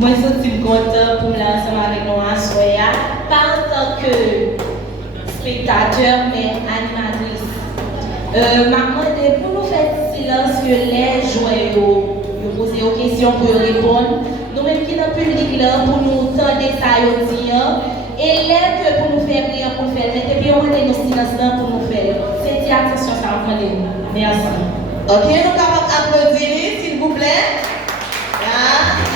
Moi, je suis content pour l'ensemble avec nous à Soya, pas en tant que spectateur, mais animatrice. Maman, pour nous faire silence que les joueurs poser aux questions pour répondre, nous-mêmes qui dans le public là, pour nous tendre ça dire, et l'aide pour nous faire prier, pour nous faire, et puis on va nous silence là pour nous faire. C'est attention, ça va prendre. Merci. Ok, nous sommes capables d'applaudir, s'il vous plaît.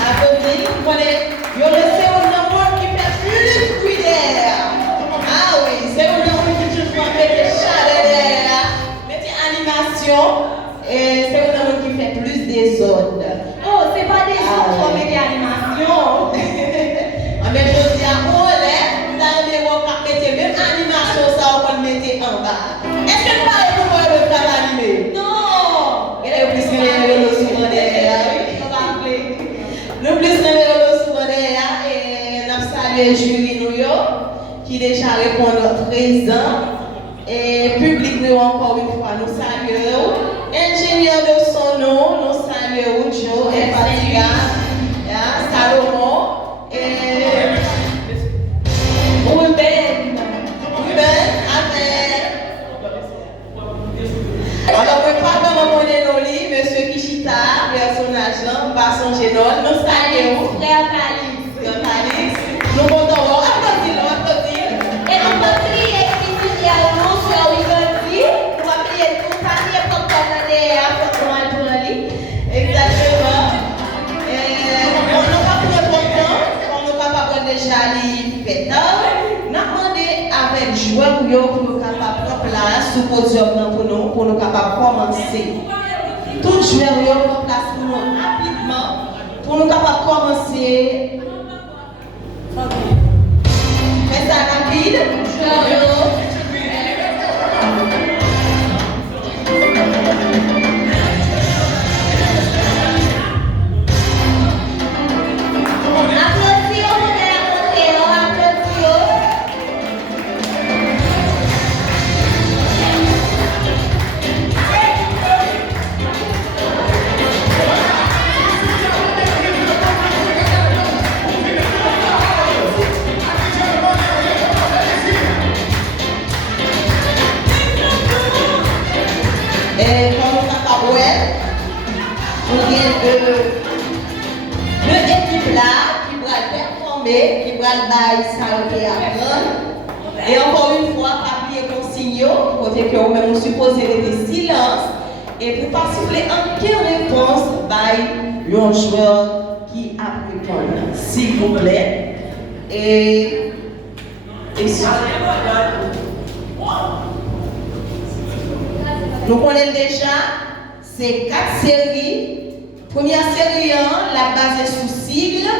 Applaudissez, vous connaissez. Yo, c'est un homme qui fait plus de bruit d'air. Ah oui, c'est un homme qui toujours met des chaleurs, mettez animation, et c'est un homme qui fait plus des zones. Oh, c'est pas des zones qu'on met des animations. Mais je dis à vous, vous allez voir qu'on mette même animation, ça on va le mettre en bas. Est-ce que vous parlez pour moi le faire animer? Non! Il y a plus que le souvent derrière. Le plus de souvent derrière et nous saluons le jury qui déjà répond présent. Et public nous encore une fois, nous saluons. Ingénieur de son nom, nous saluons Joe et Fatiga, Salomon et Ruben, Amen. Alors, je ne pas vraiment connaître nos livres, monsieur Kishita, personnage là, Basson Génol, nous saluons. Frère Calix. Nous comptons, applaudir. Et nous allons prier spécialement sur Wigandi. Nous allons prier tout ça, qui est comme ça, pour aller. Exactement. On n'a pas pris trop de temps, on n'a pas pris déjà les fêtes. Nous avons demandé avec joueurs pour nous capables de place sous podium pour nous capables de commencer. Tous les joueurs en place pour nous rapidement, pour nous capables de commencer. Faites ça rapide, joueurs. Et comme on a deux équipes là qui vont performer, qui vont bailler ça au apprendre. Et encore une fois, papier consigne, côté que vous-même vous supposez des silences. Et pour pas siffler en quelle réponse baille un joueur qui a répondu, s'il vous plaît. Et nous connaissons déjà ces 4 séries. Première série 1, la base est sous sigle,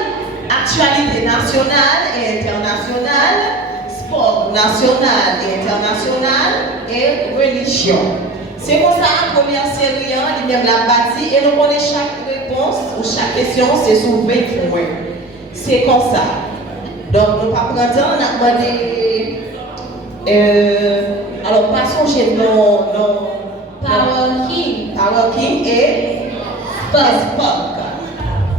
actualité nationale et internationale, sport national et international et religion. C'est comme ça, la première série 1, il y a la bâtie et nous connaissons chaque réponse ou chaque question, c'est sous 20 points. C'est comme ça. Donc, nous ne pas prendre temps, on a demandé. Alors, passons chez nos Power King et Spock.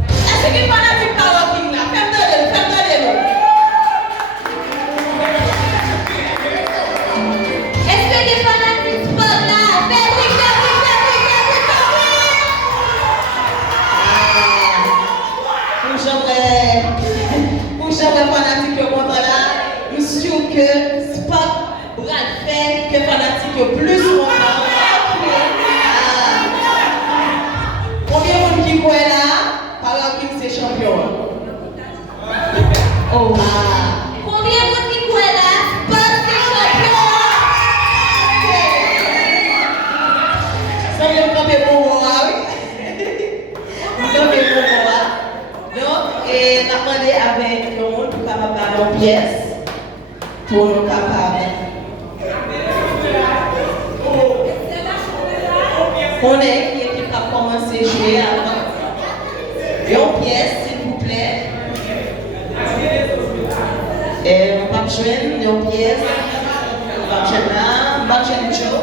Est-ce qu'il y a un fanatique Power King là? Fais-moi. Est-ce que les fanatiques Spock là? Pour jamais fanatique contre là, je suis sûr que Spock va faire que fanatique plus content. Combien de monde qui croit là, Power King c'est champion. Oh. Combien de monde qui croit là, Spock c'est champion. Ça vient camper pour moi, oui. Camper pour moi. Donc, et la demandé avec nous pour capable faire une pièce pour nous capables. On est qui a commencé à jouer avant. Une pièce, s'il vous plaît. Et on va jouer une pièce. On va jouer là, on va jouer Joe.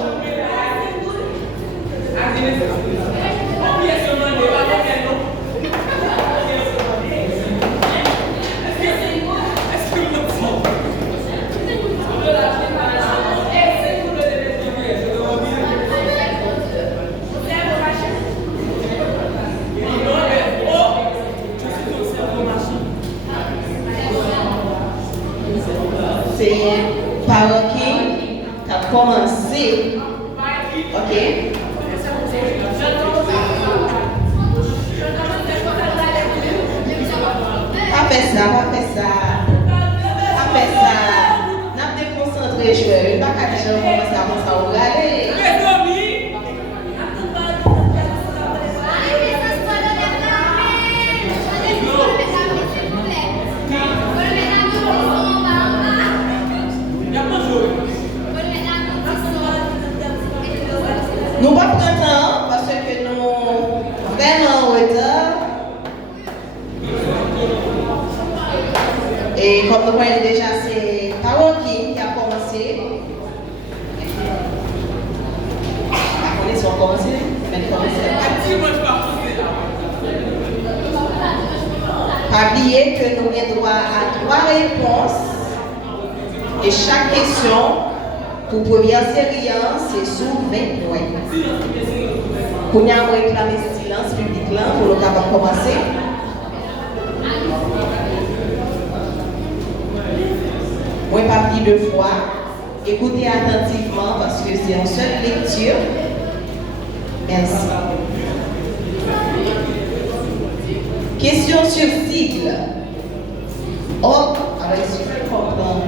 vraiment en retard. Et comme nous voyons déjà, c'est Power King qui a commencé. On est sur commencer, mais pas oublier que nous avons droit à 3 réponses. Et chaque question, pour première série, c'est sur 20 points. Pour nous réclamer silence public là, pour le capable commencer. Moi, pas pris 2 fois. Écoutez attentivement parce que c'est en seule lecture. Merci. Question sur sigle. Oh, alors il suffit de comprendre.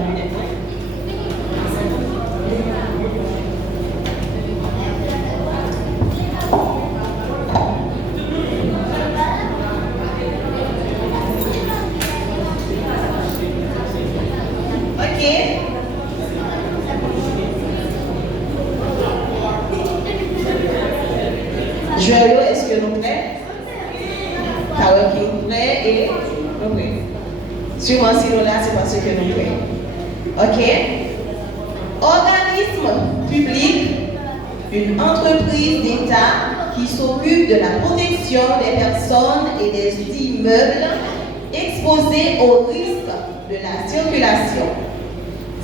Joyeux, est-ce que nous prêts? Power King prêt et nous prêts. Sûrement si nous là, c'est parce que nous prêts. Ok? Organisme public, une entreprise d'État qui s'occupe de la protection des personnes et des immeubles exposés au risque de la circulation.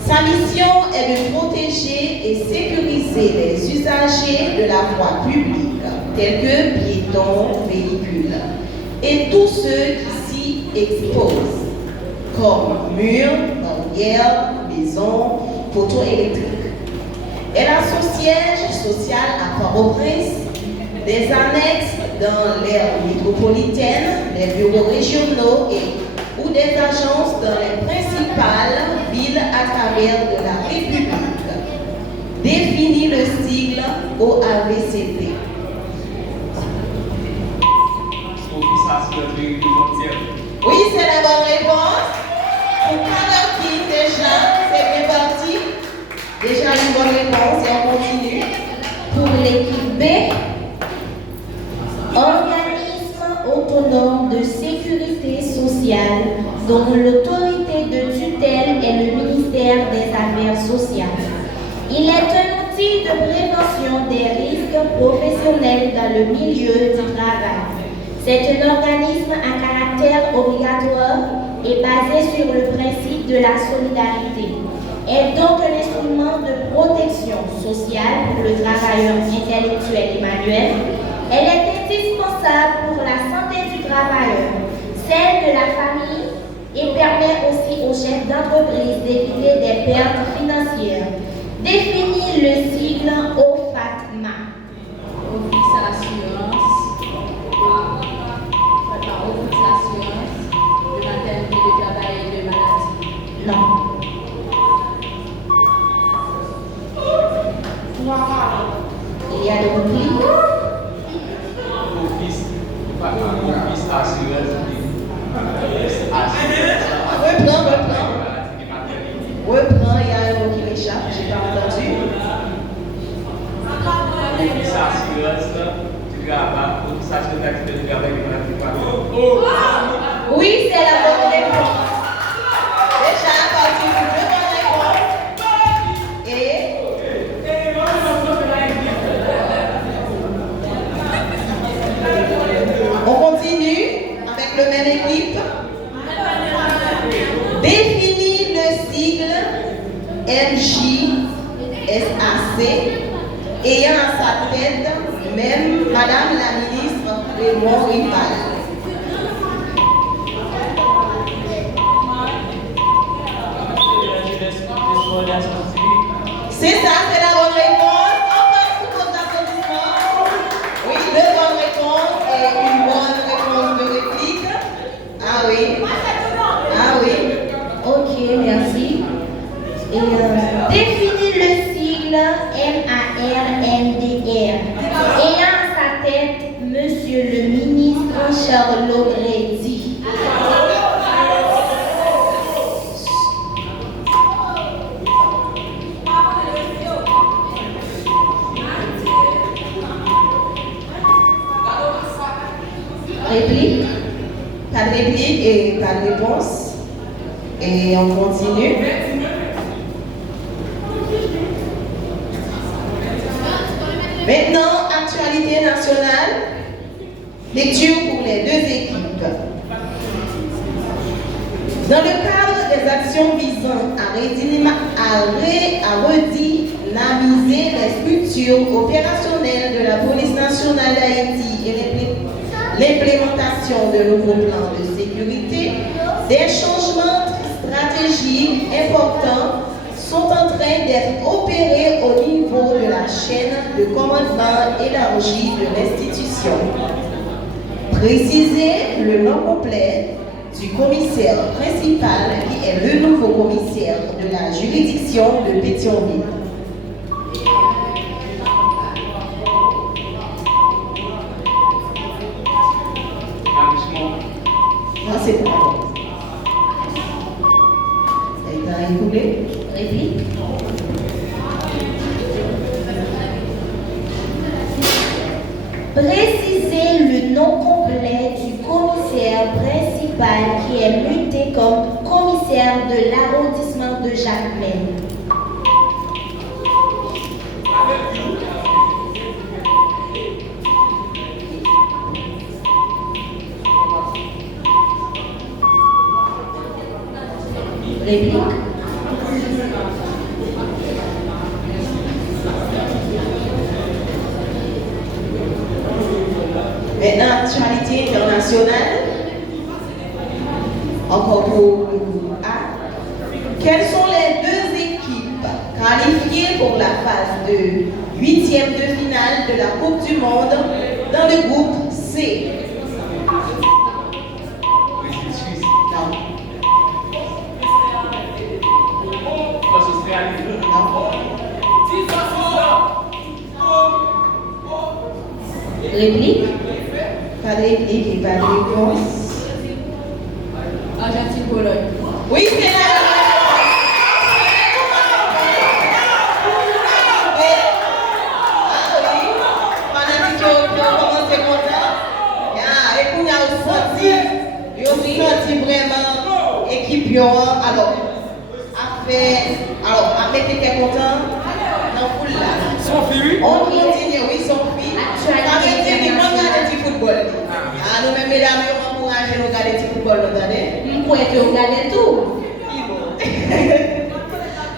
Sa mission est de protéger et sécuriser les usagers de la voie publique, tels que piétons, véhicules, et tous ceux qui s'y exposent, comme murs, barrières, maisons, poteaux électriques. Elle a son siège social à Port-au-Prince, des annexes dans l'aire métropolitaine, les bureaux régionaux ou des agences dans les principales villes à travers de la République. Définit le sigle OAVCT. Oui, c'est la bonne réponse. Pour Power King, déjà, c'est bien parti. Déjà une bonne réponse et on continue. Pour l'équipe B, organisme autonome de sécurité sociale dont l'autorité de tutelle est le ministère des Affaires sociales. Il est un outil de prévention des risques professionnels dans le milieu du travail. C'est un organisme à caractère obligatoire et basé sur le principe de la solidarité. Est donc un instrument de protection sociale pour le travailleur intellectuel et manuel. Elle est indispensable pour la santé du travailleur, celle de la famille et permet aussi aux chefs d'entreprise d'éviter des pertes financières. Définit le sigle OFATMA. Office assurance, office assurance de maternité, de travail et de maladie. Non. Il y a le oubli. Office assurance. Reprends, il y a un mot qui m'échappe, je n'ai pas entendu. Office assurance du travail, office assurance d'activité du travail et de maladie. Oui, c'est la bonne réponse. Déjà, parti pour 2 bonnes réponses. Et on continue avec le même équipe. Définit le sigle MJSAC ayant à sa tête même Madame la ministre Raymond Rival. C'est ça, c'est la bonne réponse. Encore sous vos applaudissements. Oui, 2 bonnes réponses et une bonne réponse de réplique. Ah oui. Ah oui. Ok, merci. Et définit le sigle MARNDR ayant à sa tête Monsieur le ministre Charles Reddy. Réplique. Pas de réplique et pas de réponse. Et on continue. Maintenant, actualité nationale. Lecture pour les deux équipes. Dans le cadre des actions visant à redynamiser les structures opérationnelles de la police nationale d'Haïti et l'implémentation de nouveaux plans de sécurité, des changements stratégiques importants sont en train d'être opérés au niveau de la chaîne de commandement élargie de l'institution. Préciser le nom complet du commissaire principal qui est le nouveau commissaire de la juridiction de Pétionville. Non, c'est pas bon. Ça a été écoulé. Réplique. Préciser le nom complet du commissaire principal qui est muté comme commissaire de l'arrondissement de Jacmel. Réplique. Maintenant, actualité internationale. Encore pour le groupe A. Quelles sont les deux équipes qualifiées pour la phase de 8e de finale de la Coupe du Monde dans le groupe C? Non. Réplique. Pas de réplique et pas de réponse. Argentine-Pologne. Oui, c'est la vraiment équipe alors à mettre tes contents dans le foule là. Son fille. On continue, oui, son fille. Arrêtez de regarder du football. Ah, nous-mêmes, mesdames, on encourage à regarder du football, vous entendez? Vous pouvez regarder tout.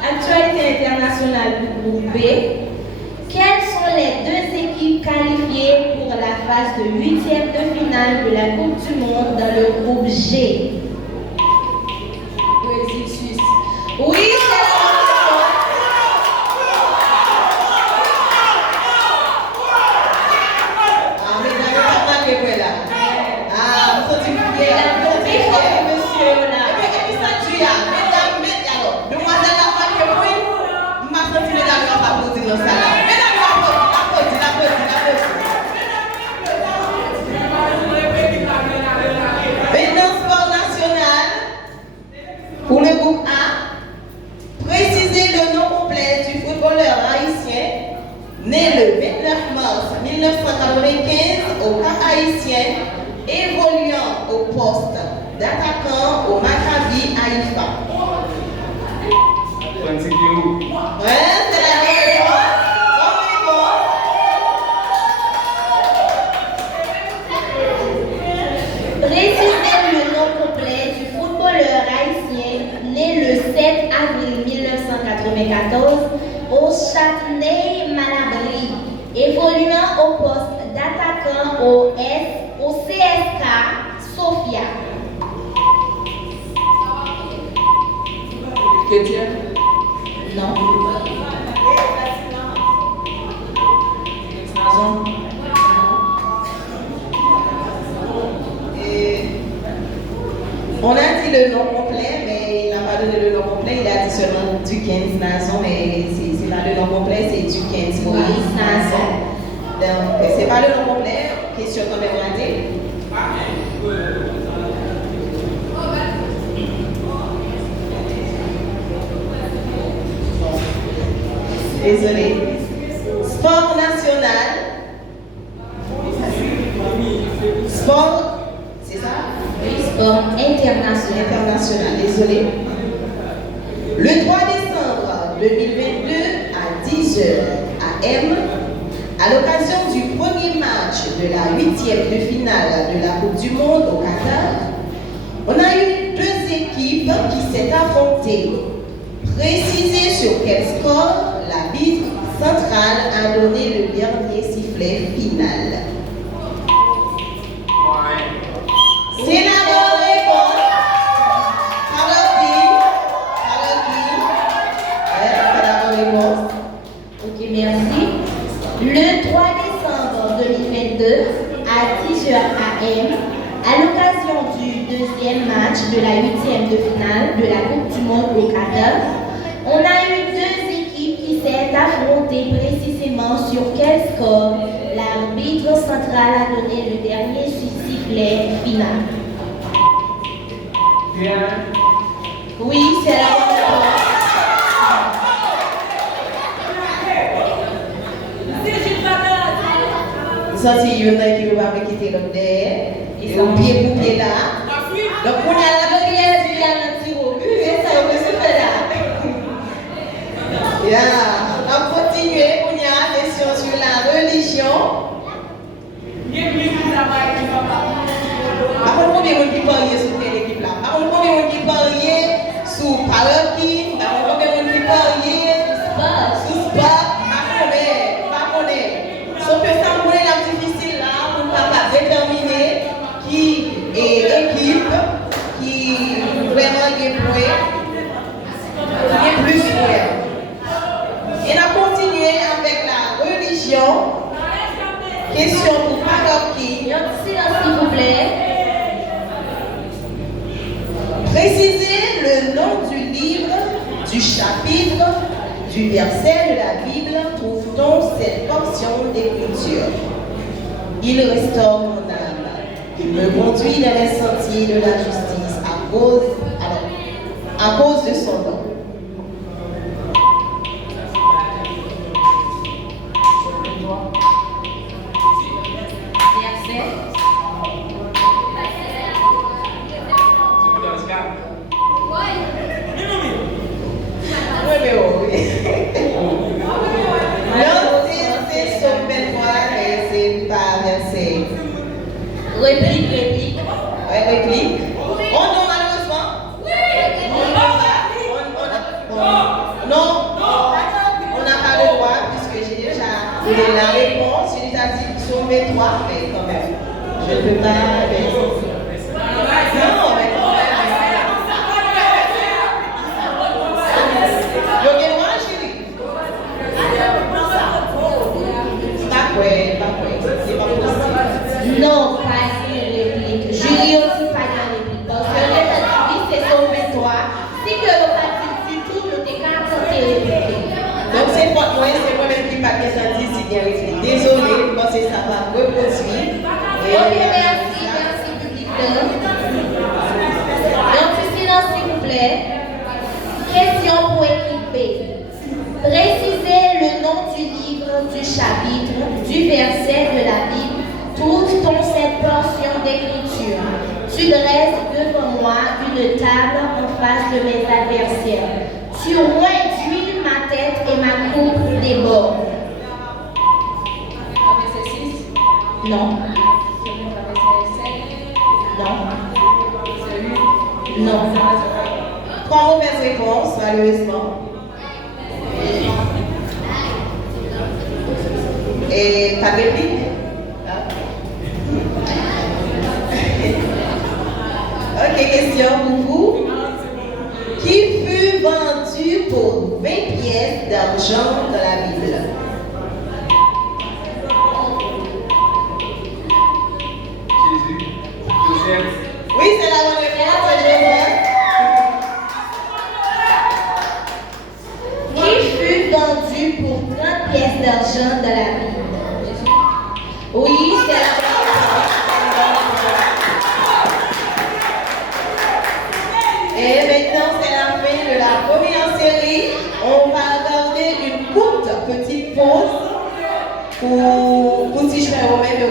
Actualité internationale du groupe B. Quelles sont les deux équipes qualifiées pour la phase de 8e de finale de la Coupe du Monde dans le groupe G? Brésil, Suisse. Oui, c'est la bonne réponse. Ah, mesdames, on va regarder là. Ah, vous sentez fiers. La bonne monsieur là. Et puis ça, tu as, mesdames, alors, demoiselle la femme que moi, ma senti mesdames, on va applaudir dans ça là. Mesdames, applaudissez. Maintenant, sport national. Pour le groupe A, précisez le nom complet du footballeur haïtien né le 29 mars 1995 au Cap haïtien, évoluant au poste d'attaquant au Maccabi Haïfa. Ouais, c'est la réponse. Précisez le nom complet du footballeur haïtien né le 7 avril 1994 au Châtenay-Malabry, évoluant au poste d'attaquant au CSK Sofia. Chrétien. Non. Et on a dit le nom complet, mais il n'a pas donné le nom complet. Il a dit seulement Dukens Nazon, mais c'est pas le nom complet, c'est Dukens Maurice Nazon. Donc, c'est pas le nom complet. Question quand même ratée. Désolé. Sport national. Sport plateforme internationale. Désolé. Le 3 décembre 2022 à 10h AM, à l'occasion du premier match de la 8e de finale de la Coupe du Monde au Qatar, on a eu deux équipes qui s'est affrontées. Précisez sur quel score l'arbitre central a donné le dernier sifflet final. C'est la bonne réponse. C'est la bonne réponse. Ok, merci. Le 3 décembre 2022 à 10h AM, à l'occasion du deuxième match de la 8e de finale de la Coupe du Monde au Qatar, on a eu deux équipes qui s'est affrontées précisément sur quel score l'arbitre central a donné le dernier sifflet final. Oui, c'est la bonne réponse. Ça, c'est une qui va me quitter l'homme derrière. Et son pied pour pied là. Donc, on a la prière du Yanati au but. Et ça, on se fait là. On va continuer. On y a une question sur la religion. Par contre, combien de gens qui parlent sur telle équipe là? Par contre, combien de gens qui parlent sur paroquie? Par contre, combien de gens qui parlent sur sport? Sauf que ça me est difficile là pour ne pas déterminer qui est l'équipe qui vraiment est plus point. Et on a continué avec la religion. Question pour paroquie. Silence, s'il vous plaît. Précisez le nom du livre, du chapitre, du verset de la Bible trouve-t-on cette portion d'écriture. Il restaure mon âme. Il me conduit dans les sentiers de la justice à cause de son nom. Verset. Réplique. Ouais, réplique. Oh non, malheureusement. Non, on n'a pas le droit puisque j'ai déjà donné la réponse. J'ai déjà dit sur mes trois, mais quand même, je ne peux pas. Non, mais quand même. Moi, chérie. C'est pas possible. Non, pas une réplique. Julie aussi pas de réplique. Parce que le c'est sauvé toi. Si que le pas dit du tout, nous t'es qu'à répliquer. Donc c'est moi-même qui pas qu'elle s'en dit si bien réplique. Désolée, parce que ça va reproduire. Ok, merci public. Donc, silence s'il vous plaît. Question pour équiper. Précisez le nom du livre, du chapitre, du verset de la Bible. Trouve-t-on cette portion d'écriture? Tu dresses devant moi une table en face de mes adversaires. Tu réduis ma tête et ma coupe déborde. Verset 6. Non. Non. Non. Trois mauvaises réponses, malheureusement. Et pas de réplique? Ok, question pour vous. Qui fut vendu pour 20 pièces d'argent dans la Bible? Jésus. Joseph. Oui, c'est la bonne réponse, Joseph. Qui fut vendu pour 30 pièces d'argent dans la Bible? Oui, c'est la bonne réponse. Et maintenant, c'est la fin de la première série. On va regarder une courte petite pause pour si je fais au même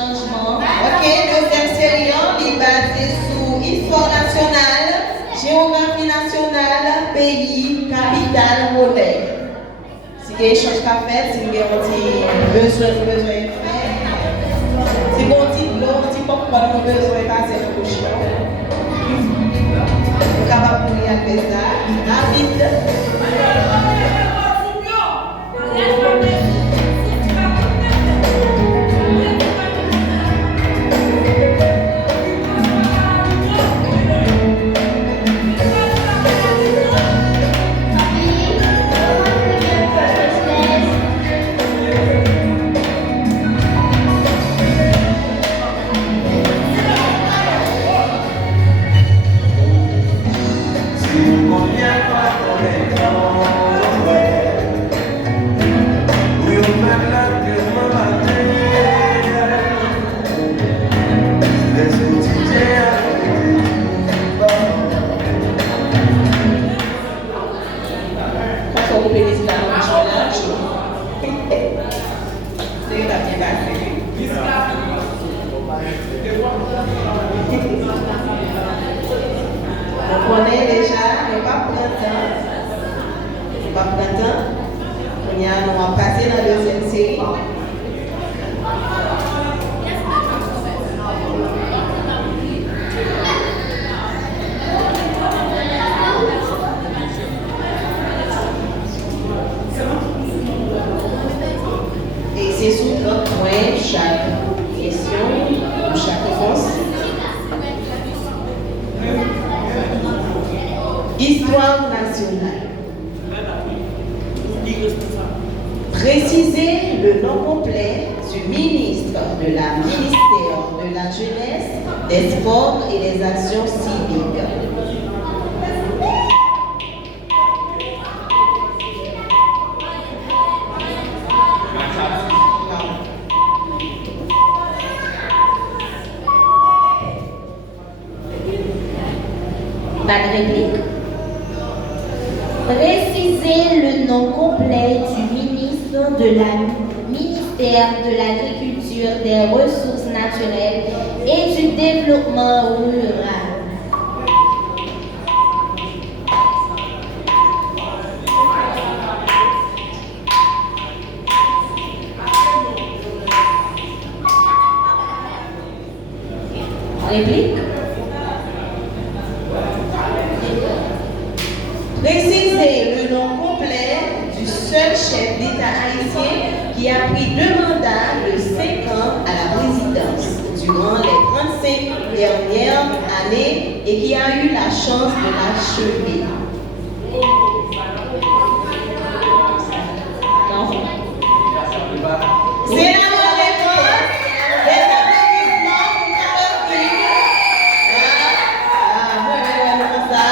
Changement. ok, deuxième série, il est basé sur Histoire nationale, géographie nationale, pays, capitale, modèle. Si vous avez échange qu'a fait, si vous avez besoin de faire, si vous avez un petit pourquoi vous avez besoin de passer le cochon, vous êtes capable de faire ça, rapide. On connaît déjà, mais pas pour longtemps. Pas pour longtemps. On va passer dans la deuxième série. Et c'est sous 30 points chaque question ou chaque réponse. Histoire nationale. Précisez le nom complet du ministre de la ministère de la Jeunesse, des Sports et des Actions civiques. Pas de réplique. Précisez le nom complet du ministre de la ministère de l'Agriculture, des Ressources naturelles et du Développement rural. Réplique. Précisez le nom complet du seul chef d'État haïtien qui a pris 2 mandats de 5 ans à la présidence durant les 35 dernières années et qui a eu la chance de l'achever. C'est la bonne réponse. Des applaudissements pour Caroline. Moi, comme ça.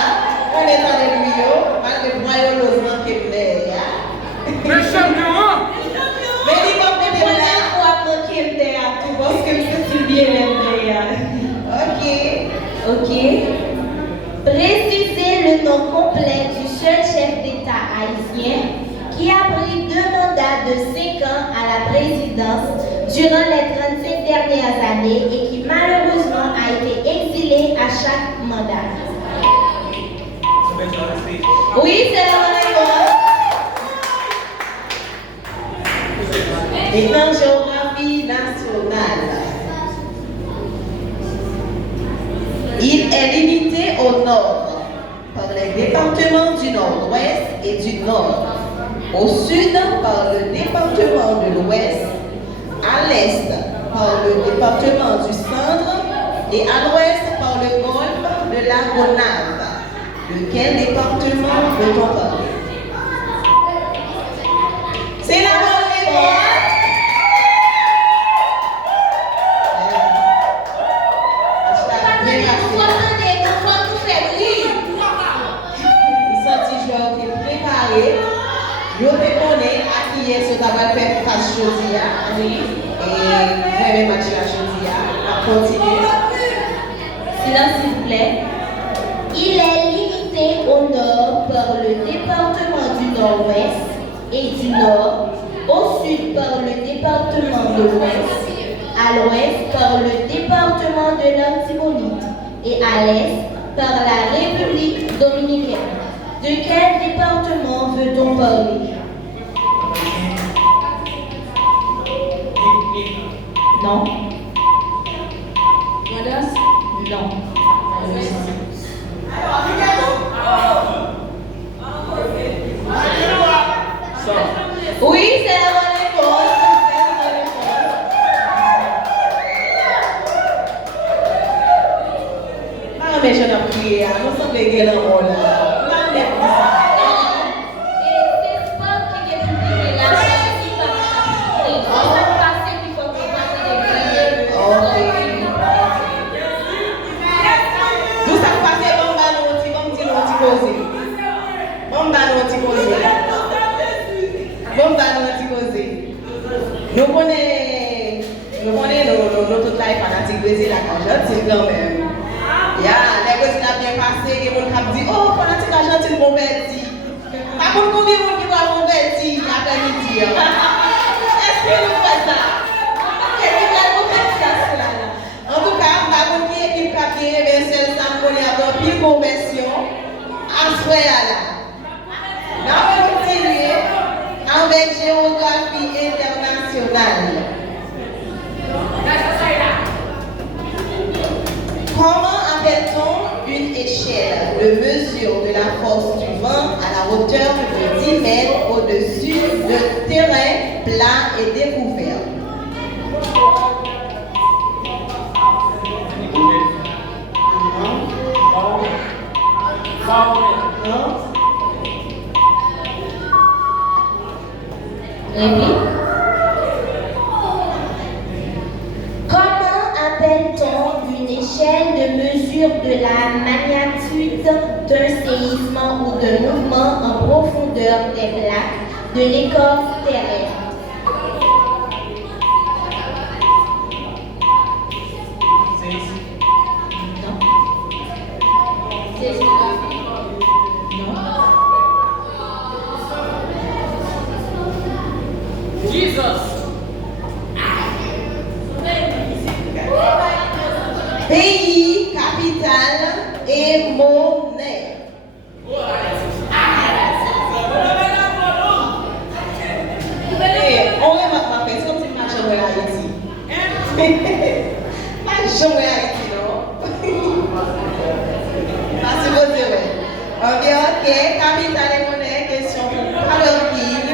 On est dans les tuyaux. Malgré le royaume qui est là. Mais champion! Mais dis pas que tu es là. Parce que je suis bien Ok. Précisez le nom complet du seul chef d'État haïtien qui a pris 2 mandats de 5 ans à la présidence durant les 35 dernières années et qui malheureusement a été exilé à chaque mandat. Oui, c'est la bonne réponse. Maintenant, géographie nationale. Il est limité au nord par les départements du nord-ouest et du nord, au sud par le département de l'ouest, à l'est par le département du centre et à l'ouest par le golfe de la Gonave. De quel département peut-on parler? C'est la bonne réponse. Yo te connais à qui est ce travail fait face Jodia. Oui. Et même match à Jodia. On continue. Silence s'il vous plaît. Il est limité au nord par le département du nord-ouest et du nord, au sud par le département de l'ouest, à l'ouest par le département de l'Artibonite et à l'est par la République dominicaine. De quel département veut-on parler? Non. Non. Oui, c'est la bonne réponse. Ah, mais je n'ai prié, nous sommes les gars dans mon là. Et c'est pas qui est publié là, c'est pas qui passe qu'il faut qu'on passe des prières. D'où ça passe, bon, bah, nous, petit posé. Bon, bah, nous, petit posé. Bon, bah, nous, petit posé. Nous connaissons toute la fanatique Brésil à Argentine quand même. Les Brésil a bien passé, et on a dit, oh, fanatique Argentine, mon petit. Par contre, combien de monde qui va mon petit après-midi? Est-ce que nous faisons ça? En tout cas, je vais vous équipe papier, mais celle-là, on a pile conversion à ce là. Nous allons continuer avec géographie internationale. Comment appelle-t-on une échelle de mesure de la force du vent à la hauteur de 10 mètres au-dessus de terrain plat et découvert? Comment appelle-t-on une échelle de mesure de la magnitude d'un séisme ou d'un mouvement en profondeur des plaques de l'écorce terrestre? Pays, capitale et monnaie. On remarque ma fête, comme si ma chambre est Haïti. Ma chambre est Haïti, non? Merci beaucoup. Ok, capitale et monnaie, question pour Caroline,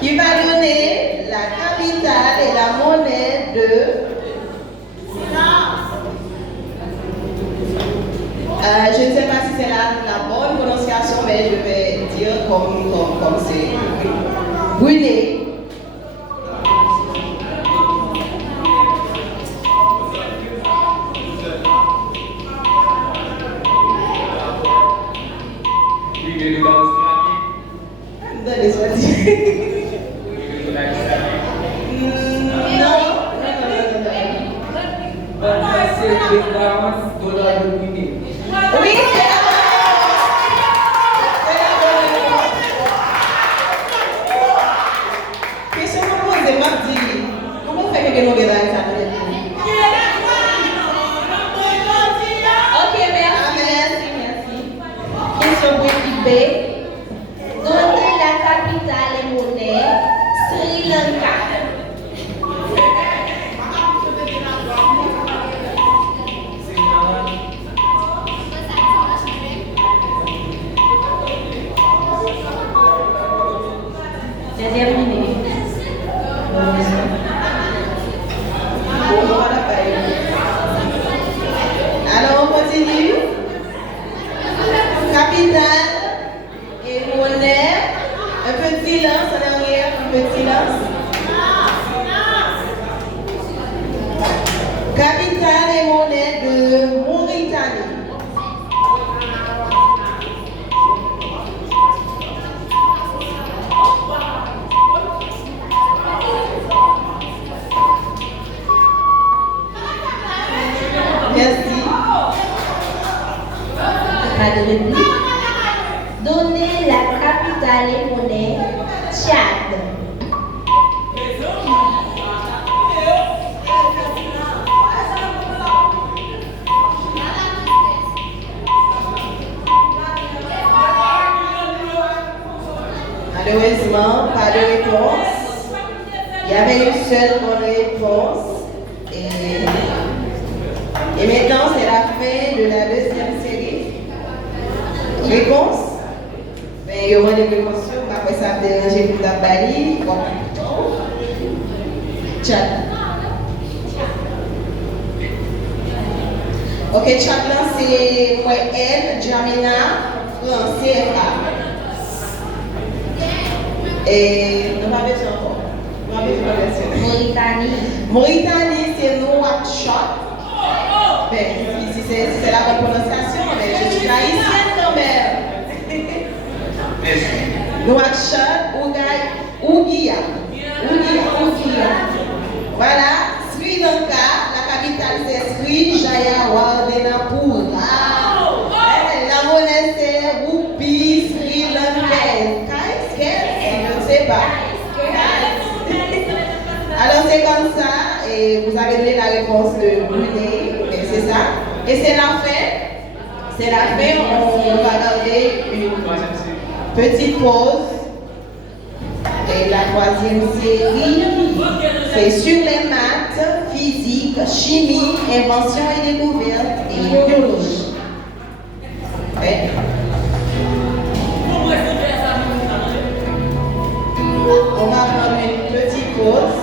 qui va donner la capitale et la monnaie de... je ne sais pas si c'est la bonne prononciation, mais je vais dire comme c'est brûlé. Oui, c'est la question posée, Mardi. Comment fait que nous regardons ça? Ok, merci. Question pour équipe B. Donnez la capitale et monnaie Sri Lanka. C'est terminé. Alors on continue. Capitale et monnaie. Un peu de silence en arrière, un peu de silence. Capitale et monnaie de Mauritanie. Merci. Pas de réplique. Donnez la capitale et monnaie Tchad. Malheureusement, pas de réponse. Il y avait une seule bonne réponse. Et maintenant, c'est la fin de la deuxième série. Réponse? Ben, il y aura des précautions. Après ça, déranger pour la balie. Chat. Ok, chat là, c'est moi, elle, Jamina, français, et nous n'avons pas besoin encore. Nous n'avons pas besoin. Mauritanie, c'est Nouakchott. Ben, si c'est la bonne prononciation, mais je suis haïtienne quand même. Nouakchott, Ouguia. Voilà, Sri Lanka, la capitale c'est Sri Jayawardenepura. La monnaie c'est Roupi Sri Lankaise. Je ne sais pas. Alors c'est comme ça, et vous avez donné la réponse de Brunei, c'est ça. Et c'est la fin. C'est la fin, on va garder une petite pause. Et la troisième série, c'est sur les maths, physique, chimie, invention et découverte et biologie. Ouais. On va prendre une petite pause.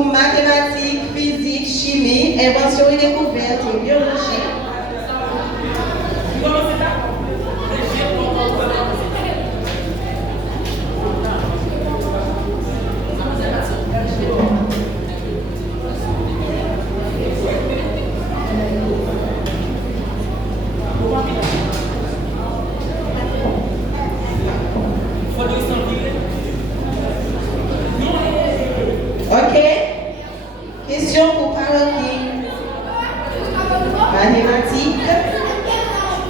sur mathématiques, physique, chimie, invention et découverte et biologie. Ok. Question pour Paroki. Mathématiques.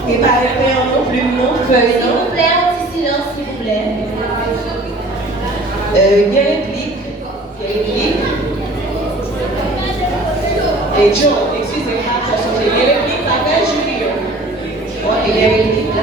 Préparez un plume, non, feuille, S'il non. vous plaît, un petit silence, s'il vous plaît. Il y a réplique. Et Joe, excusez-moi, il y a réplique avec Julien. Ouais, il y a réplique là.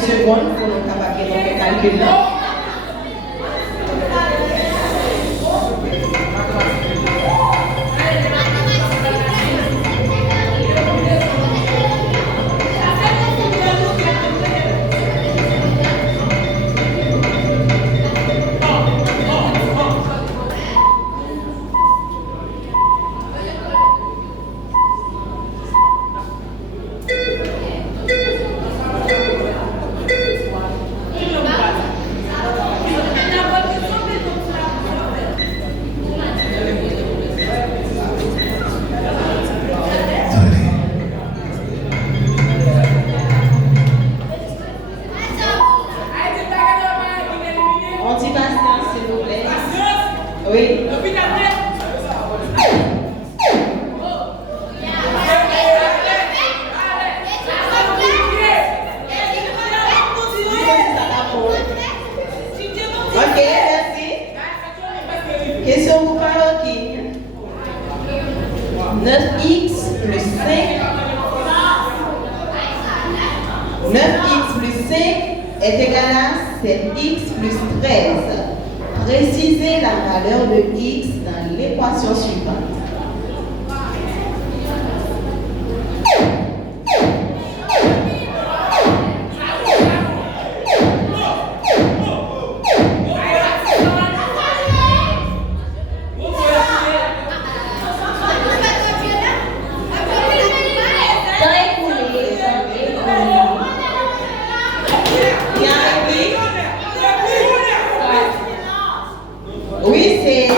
Secondes pour nous capables de faire calcul là. Oui. Ok, merci. Question pour Paroki. 9x plus 5. 9x plus 5 est égal à 7x plus 13. Précisez la valeur de x dans l'équation suivante. Oui, c'est...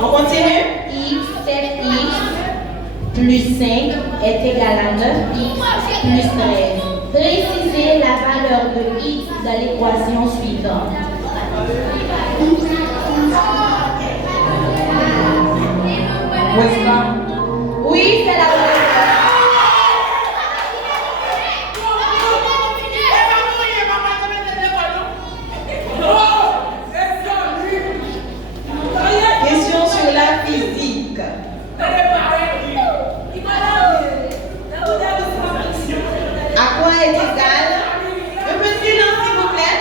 On continue. X, 7x plus 5 est égal à 9x plus 13. Précisez la valeur de x dans l'équation suivante. Oui, c'est la bonne. Question sur la physique. À quoi est égal? Un peu de silence, s'il vous plaît.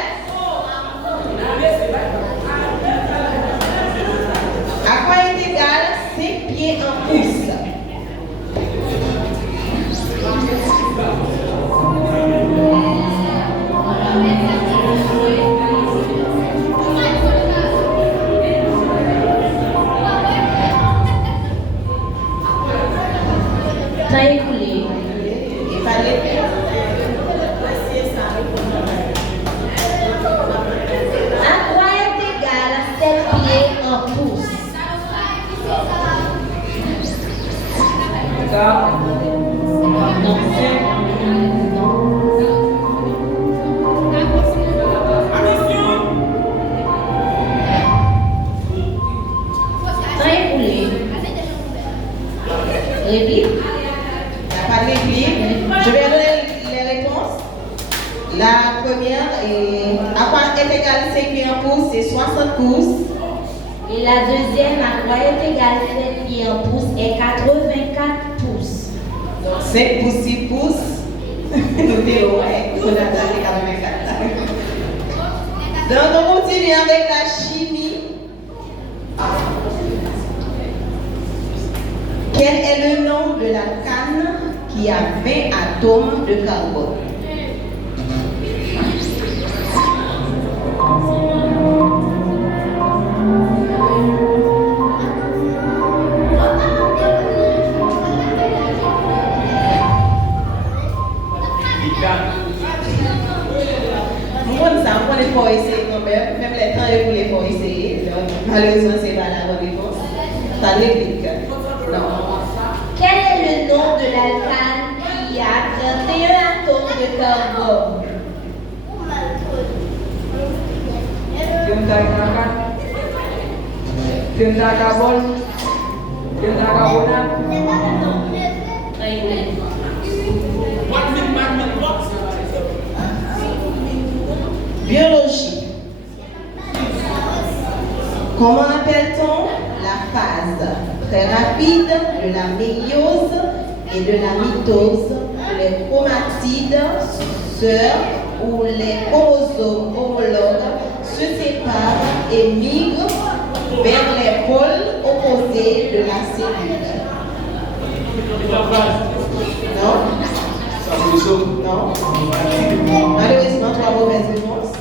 Réplique? Pas de réplique. Je vais donner les réponses. La première est à quoi est égal 5 pieds en pouces, c'est 60 pouces. Et la deuxième, à quoi est égal 7 pieds en pouces est 84 pouces. Donc 5 pouces, 6 pouces. Notez ouais, on a donné 84. Donc on continue avec la chimie. Quel est le nom de la canne qui a 20 atomes de carbone? On est pour essayer quand même les temps et pour les pour essayer. Malheureusement, c'est pas la bonne réponse. Ça réplique. Non. Quel est le nom de l'alcane qui a 31 atomes de carbone? Biologie. Comment appelle-t-on la phase très rapide de la méiose et de la mitose où les chromatides sœurs ou les chromosomes homologues se séparent et migrent vers les pôles opposés de la cellule? Non? Non? Malheureusement, 3 mauvaises réponses.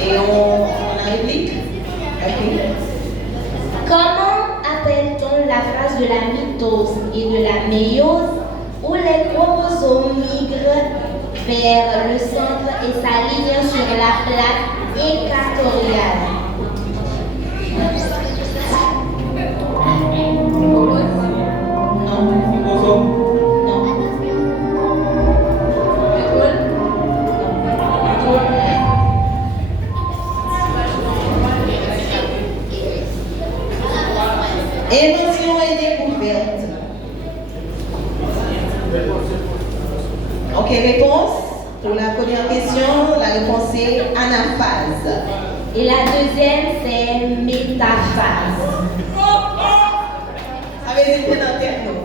Et on a réplique? Ok. Comment appelle-t-on la phase de la mitose et de la méiose où les chromosomes migrent vers le centre et s'alignent sur la plaque équatoriale? Invention et découverte. Ok, réponse. Pour la première question, la réponse est anaphase. Et la deuxième, c'est métaphase. Ça veut dire que t'es dans tête, non?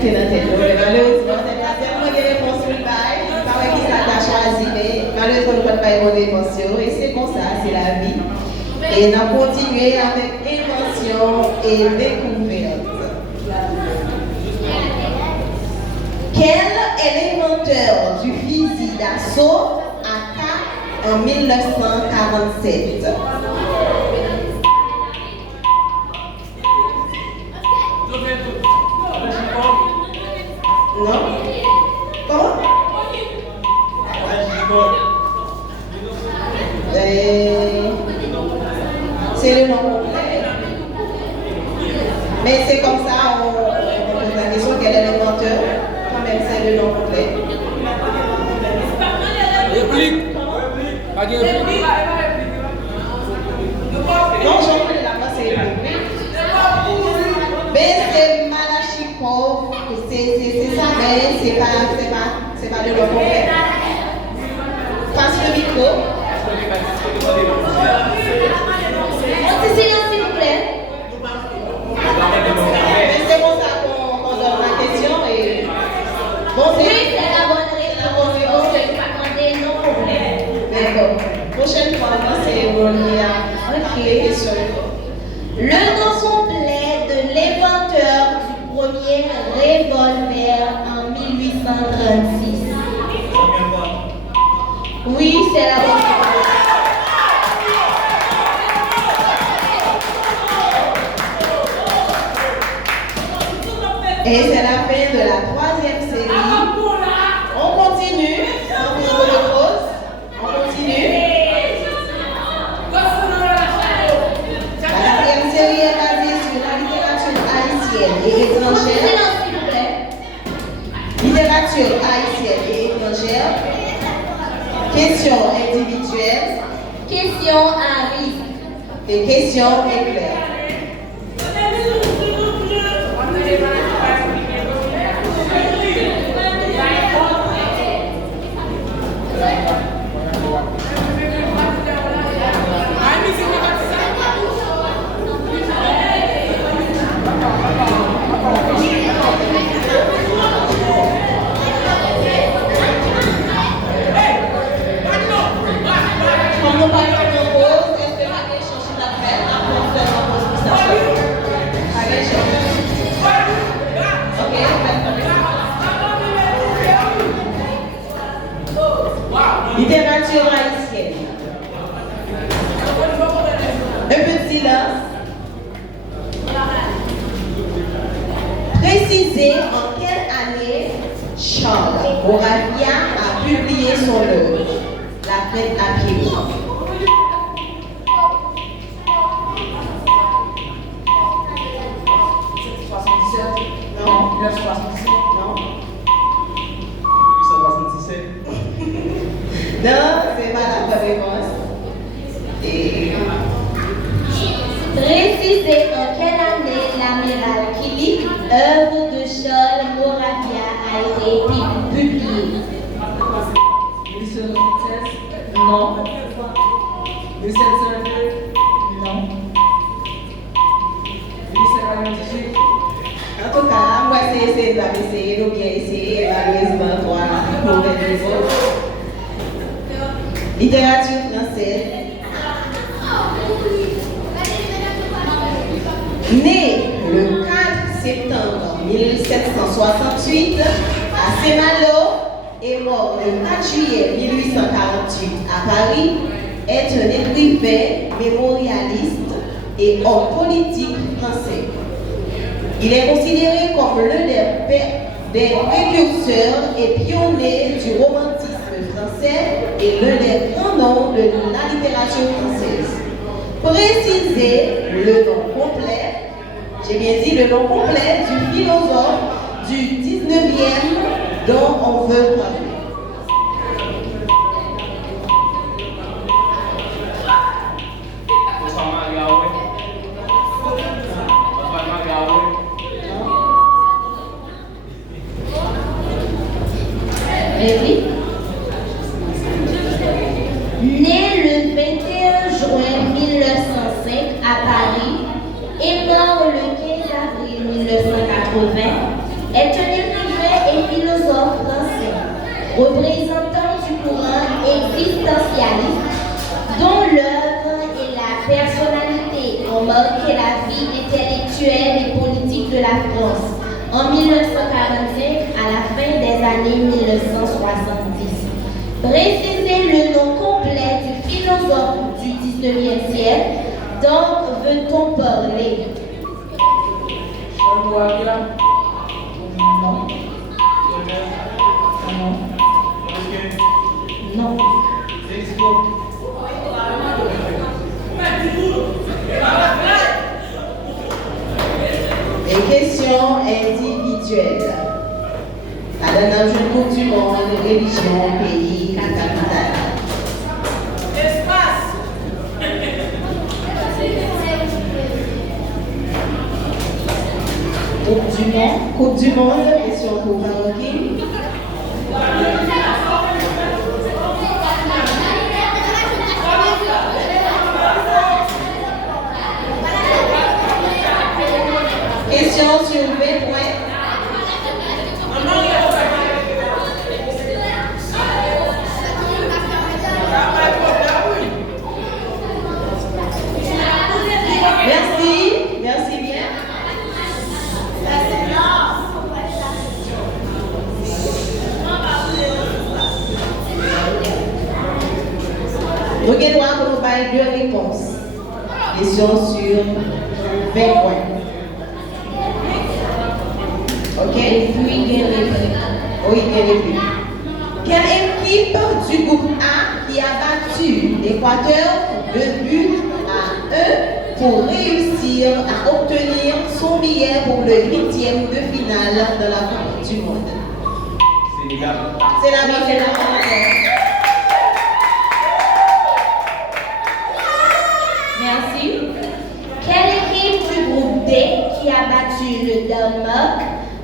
T'es dans tête, non? Malheureusement, c'est pas tellement de réponses sur le bail. Pas vrai qu'il s'attache à choisir, mais malheureusement, on ne peut pas y avoir des réponses. Et c'est comme ça, c'est la vie. Et on a continué avec invention et découverte. Quel est l'inventeur du fusil d'assaut AK en 1947? Non? Comment? C'est le nom complet. Mais c'est comme ça, on pose la question, quel est l'inventeur? Quand même, c'est le nom complet. Réplique. Pas de réplique. Non, j'en prie, là-bas, c'est réplique. Mais c'est Malachikov, c'est ça, mais c'est pas le nom complet. Passe le micro. On dit silence, s'il vous plaît. C'est bon ça qu'on donne la question et bon Oui, c'est la bonne réponse. Je vais demander non complet. D'accord. Prochaine fois, c'est relié à les questions. Le nom complet de l'inventeur du premier revolver en 1836. Oui, c'est la bonne réponse. Et c'est la fin de la 3e série. On continue. On continue. La 4e série est basée sur la littérature questions arrivent. Les questions est claires. Comme nous parlons de pause, est-ce que vous avez cherché la fête après faire la pause pour ça? Allez, chercher. Ok, littérature haïtienne. Un peu de silence. Précisez en quelle année Charles Moravia a publié son œuvre, La fête à pied. Non. 1967. Non. 867. Non, c'est pas la bonne réponse. Et Précisez en quelle année l'amiral Kili, œuvre de Charles Moravia, a été publiée. 1776. non. 1702. Non. 1798. En tout cas, moi, c'est essayer d'essayer, ou bien essayer, malheureusement, toi, mauvaise réponse. Littérature française. Né le 4 septembre 1768 à Saint-Malo et mort le 4 juillet 1848 à Paris, est un écrivain, mémorialiste et homme politique français. Il est considéré comme l'un des précurseurs et pionniers du romantisme français et l'un des grands noms de la littérature française. Précisez le nom complet, j'ai bien dit le nom complet du philosophe du 19e dont on veut parler. Rémi. Né le 21 juin 1905 à Paris et mort le 15 avril 1980, est un écrivain et philosophe français, représentant du courant existentialiste, dont l'œuvre et la personnalité ont marqué la vie intellectuelle et politique de la France en 1945 à la fin des années 1970. Précisez le nom complet du philosophe du 19e siècle dont veut-on parler? Charles Moravia. Non. Non. Non. Les questions individuelles. La dernière jeune coupe du monde, religion, pays, capitale. Coupe du monde, question pour Marocaine. Question sur 20 points. Merci, merci bien. Vous avez droit pour nous parler deux réponses. Question sur 20 points. Ok? Et puis, il y a les Oui, bien répondu. Quelle équipe du groupe A qui a battu l'Équateur de but à 1 pour réussir à obtenir son billet pour le 8e de finale de la Coupe du Monde? Sénégal. C'est la bonne réponse. Merci. Quelle équipe du groupe D qui a battu le Danemark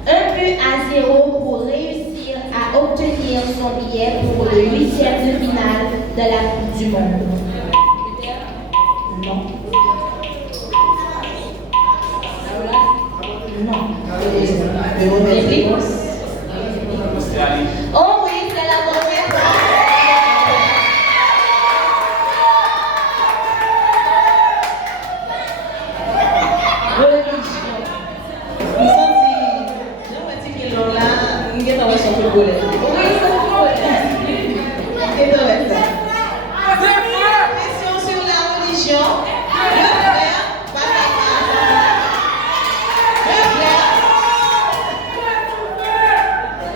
1-0 pour réussir à obtenir son billet pour le 8e de finale de la Coupe du Monde? Non. Non. Réponse? Oh oui, c'est la bonne réponse. Nous sommes dit que l'on là, nous sommes dans le football. Oui, Question sur la religion. Le frère,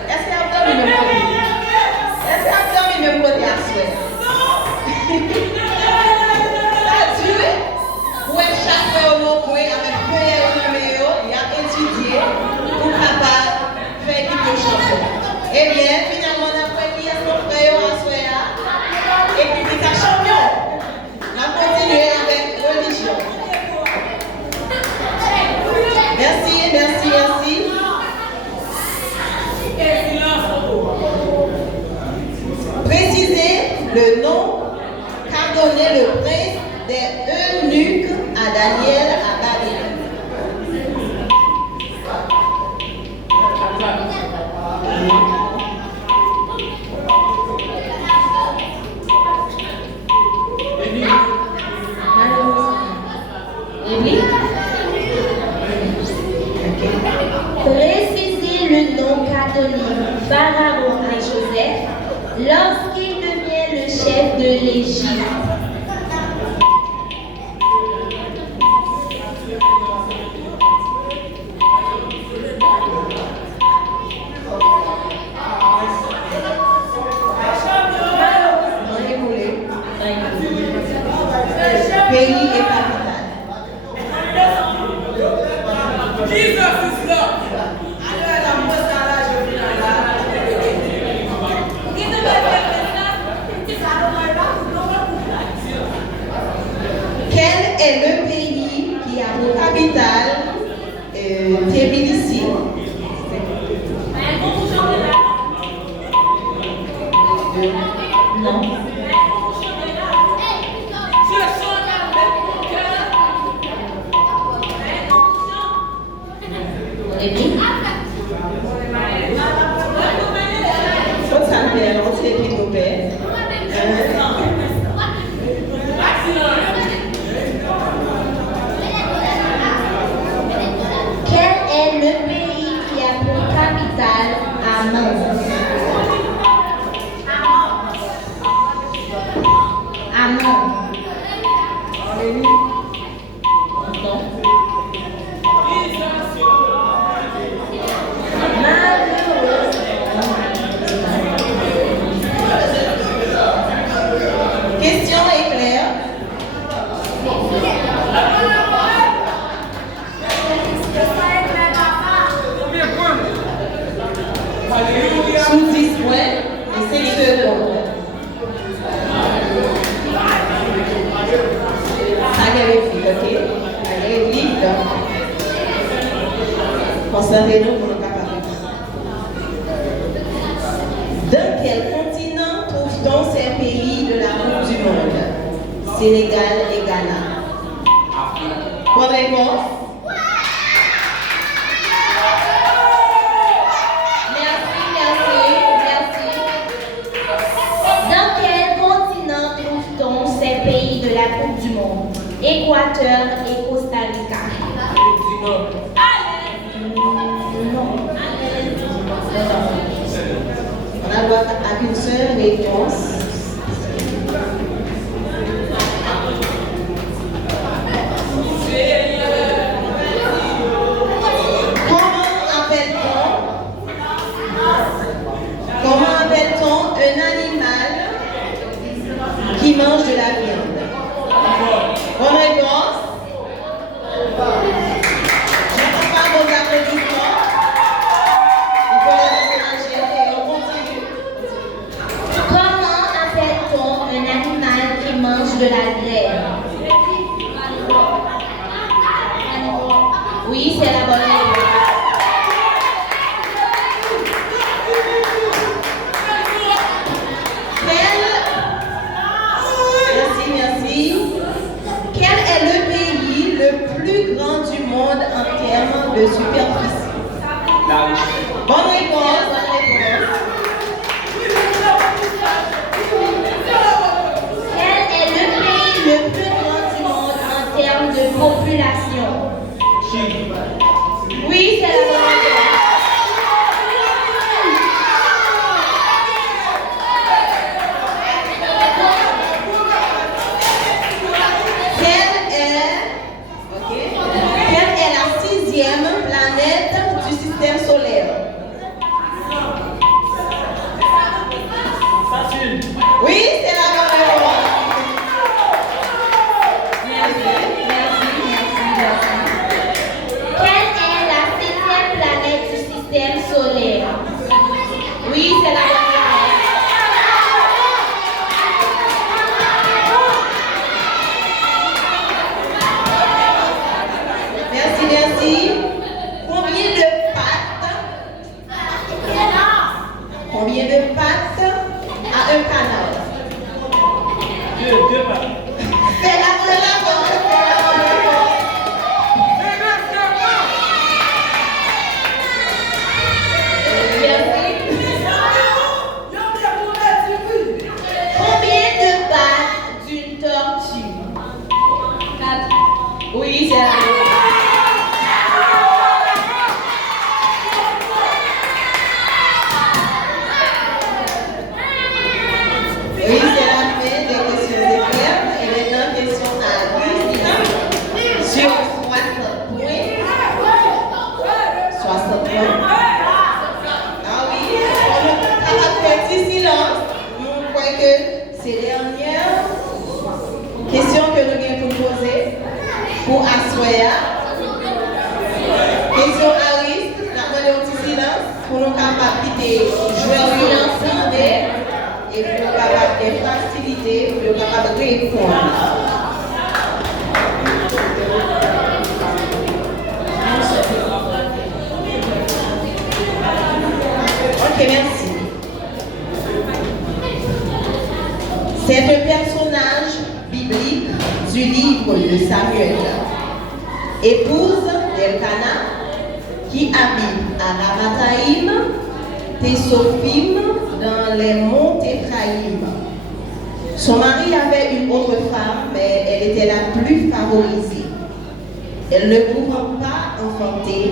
est-ce qu'il y a un même côté? Est-ce qu'il y a un même côté à souhait? Ça dure. Où est chaque frère au monde avec plusieurs numéros, il a étudié pour capable faire équipe de chanson. Eh bien, finalement, on a fait qui est son frère à souhait et puis il est champion. On va continuer avec religion. Merci, merci, merci. Précisez le nom qu'a donné le prince des eunuques à Daniel à Babylone. Précisez le nom qu'a donné Pharaon à Joseph lorsqu'il devient le chef de l'Égypte. Pays et capitale. Quel est le pays qui a pour capitale Tbilissi? Non. Faut savoir, on sait qui nous paie. Quel est le pays qui a pour capitale Amman? Amman. Non. Question est claire. Sous 10 points et 5 secondes. Ça vérifie, ok? Ça vérifie. Concentrez-nous pour le capable. Dans quel continent trouve-t-on ces pays de la Coupe du Monde? Sénégal et Ghana. Bonne réponse. Dans quel continent trouve-t-on ces pays de la Coupe du Monde? Équateur et Costa Rica. Non. On a le droit à une seule réponse. Comment appelle-t-on un animal qui mange de la viande? Bonne réponse. Je n'entends pas vos applaudissements. Il faut les encourager et on continue. Comment Oui, c'est la bonne réponse. Quelle est la sixième planète du système solaire? Oui, c'est la bonne réponse. Quelle est la septième planète du système solaire? Oui, c'est la bonne réponse. Merci. Combien de pattes a un canard? Deux pattes. C'est la bonne réponse. Combien de pattes d'une tortue? 4. Oui, c'est la bonne réponse. Oui, c'est la fin des questions éclairs. Et maintenant, question à Louis sur 60 points. 60 points. Ah oui, on a fait un petit silence. Nous croyons que c'est la dernière question que nous avons pour poser pour Aswaya. Question à Louis, nous avons un petit silence pour nous capables de jouer ensemble. Et pour nous capables de faciliter, pour nous capables de répondre. Ok, merci. C'est un personnage biblique du livre de Samuel. Épouse d'Elkana qui habite à Ramataïm, Tsophim, dans les monts Éphraïm. Son mari avait une autre femme, mais elle était la plus favorisée. Elle ne pouvant pas enfanter,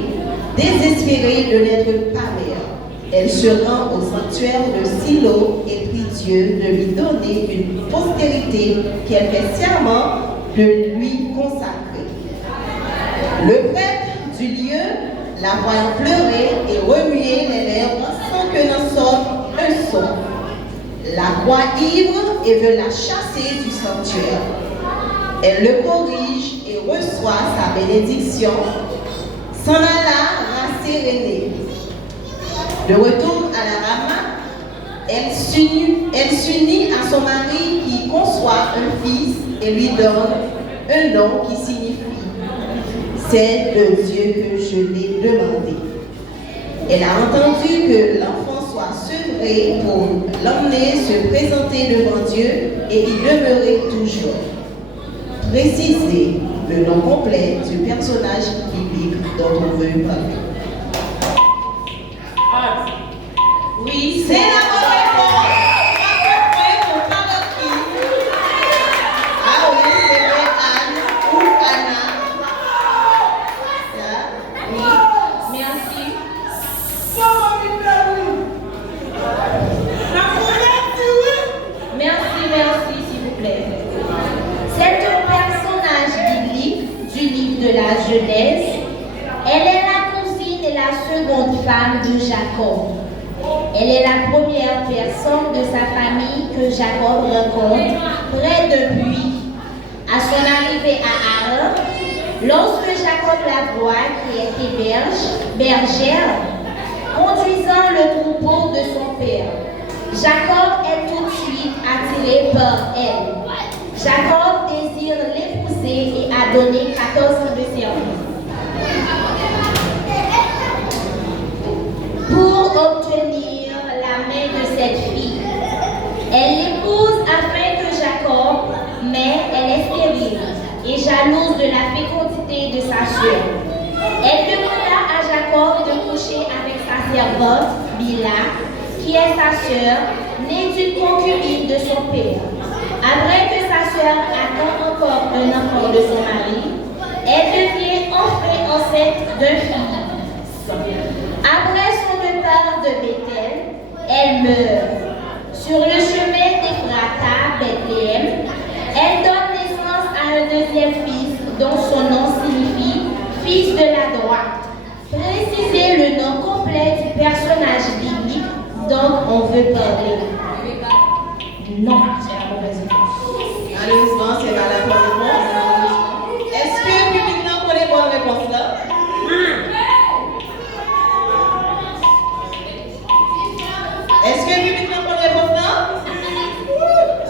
désespérée de n'être pas mère, elle se rend au sanctuaire de Silo et prie Dieu de lui donner une postérité qu'elle fait serment de lui consacrer. Le prêtre du lieu, la voyant pleurer et remuer les lèvres sans que n'en sorte un son, la croit ivre et veut la chasser du sanctuaire. Elle le corrige et reçoit sa bénédiction, s'en alla rassérénée. De retour à la Rama, elle s'unit à son mari qui conçoit un fils et lui donne un nom qui signifie « C'est le Dieu que je l'ai demandé ». Elle a entendu que l'enfant soit sevré pour l'emmener se présenter devant Dieu et y demeurer toujours. Précisez le nom complet du personnage biblique dont on veut parler. Oui, C'est la bonne réponse. Pour Paroki. Ah oui, c'est vrai, Anne ou Anna. Ça, oui. Merci. Merci, s'il vous plaît. C'est un personnage biblique du livre de la Genèse. Elle est la cousine et la seconde femme de Jacob. Elle est la première personne de sa famille que Jacob rencontre près d'un puits. À son arrivée à Haran, lorsque Jacob la voit qui était bergère, conduisant le troupeau de son père, Jacob est tout de suite attiré par elle. Jacob désire l'épouser et a donné 14 ans de service. Pour obtenir la main de cette fille, elle l'épouse afin que Jacob, mais elle est stérile et jalouse de la fécondité de sa sœur. Elle demanda à Jacob de coucher avec sa servante, Bila, qui est sa sœur, née d'une concubine de son père. Après que sa sœur attend encore un enfant de son mari, elle devient enfin enceinte enceinte d'un fils. Après son départ de Bethel, elle meurt. Sur le chemin d'Ephrata, Bethléem, elle donne naissance à un deuxième fils dont son nom signifie « fils de la droite ». Précisez le nom complet du personnage biblique dont on veut parler. Non, c'est la mauvaise réponse. Malheureusement, c'est pas la bonne réponse. Est-ce que le public n'a pas les bonnes réponses là? Est-ce que le public n'a pas les réponses là?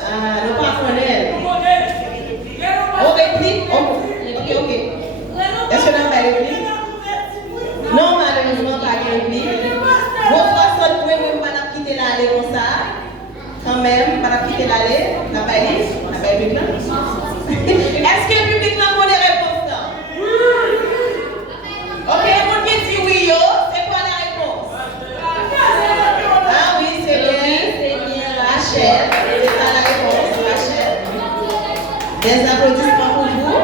Ah, nous pas connaître. On réplique? Ok. Est-ce que nous pas réplique? Non, malheureusement, pas de réplique. Vos personnes pouvez pas quitter l'allée comme ça. Quand même, pas quitter l'allée, la balise, la balise là. Est-ce que le public n'a pas les réponses là? Ok, mon qui dit oui, yo, c'est quoi la réponse? Ah oui, c'est bien, Rachel. C'est ça la réponse, Rachel. Des applaudissements pour vous.